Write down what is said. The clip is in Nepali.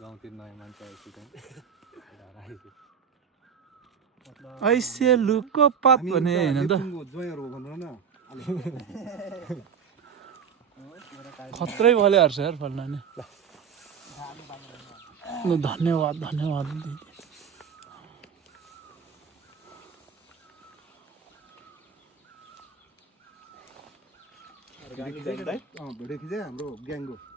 गाउँतिर नयाँ मान्छे ऐसे लुको पात भने हैन त खत्रै भले हर्छ यार फल्ना नि धन्यवाद धन्यवाद दिदी भिडियो खिचे हाम्रो ग्याङको